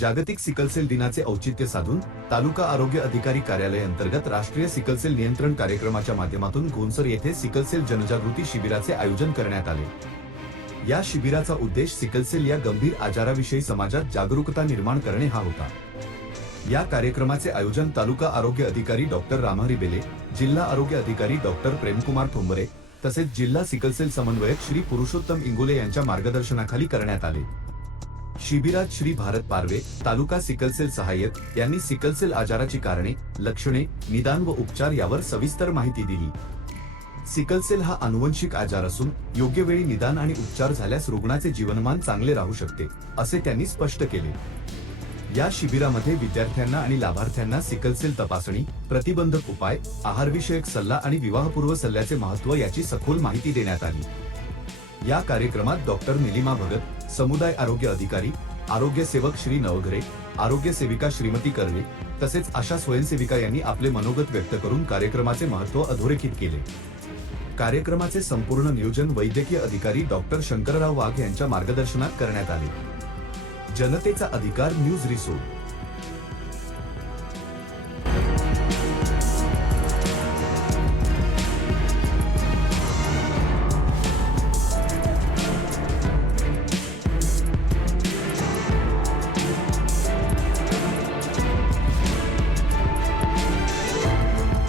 जागतिक सिकलसेल दिनाचे औचित्य साधून तालुका आरोग्य अधिकारी कार्यालय अंतर्गत राष्ट्रीय सिकलसेल नियंत्रण कार्यक्रमाच्या माध्यमातून घोनसर येथे सिकलसेल जनजागृती शिबिराचे आयोजन करण्यात आले. या शिबिराचा उद्देश सिकलसेल या गंभीर आजाराविषयी समाजात जागरूकता निर्माण करणे हा होता. या कार्यक्रमाचे आयोजन तालुका आरोग्य अधिकारी डॉक्टर रामहरी बेले जिल्हा आरोग्य अधिकारी डॉक्टर प्रेमकुमार थोंबरे तसेच जिल्हा सिकलसेल समन्वयक श्री पुरुषोत्तम इंगोले यांच्या मार्गदर्शनाखाली करण्यात आले. शिबिरात श्री भारत पारवे तालुका सिकलसेल सहाय्यक यांनी सिकलसेल आजाराची कारणे लक्षणे निदान व उपचार यावर सविस्तर माहिती दिली. सिकलसेल हा अनुवंशिक आजार असून योग्य वेळी निदान आणि उपचार झाल्यास रुग्णाचे जीवनमान चांगले राहू शकते असे त्यांनी स्पष्ट केले. या शिबिरामध्ये विद्यार्थ्यांना आणि लाभार्थ्यांना सिकलसेल तपासणी प्रतिबंधक उपाय आहारविषयक सल्ला आणि विवाहपूर्व सल्ल्याचे महत्त्व याची सखोल माहिती देण्यात आली. या कार्यक्रमात डॉक्टर निलिमा भगत समुदाय आरोग्य अधिकारी आरोग्य सेवक श्री नवघरे आरोग्य सेविका श्रीमती कर्वे तसेच आशा स्वयंसेविका यांनी आपले मनोगत व्यक्त करून कार्यक्रमाचे महत्त्व अधोरेखित केले. कार्यक्रमाचे संपूर्ण नियोजन वैद्यकीय अधिकारी डॉक्टर शंकरराव वाघ यांच्या मार्गदर्शनात करण्यात आले. जनतेचा अधिकार न्यूज रिसोर्ट.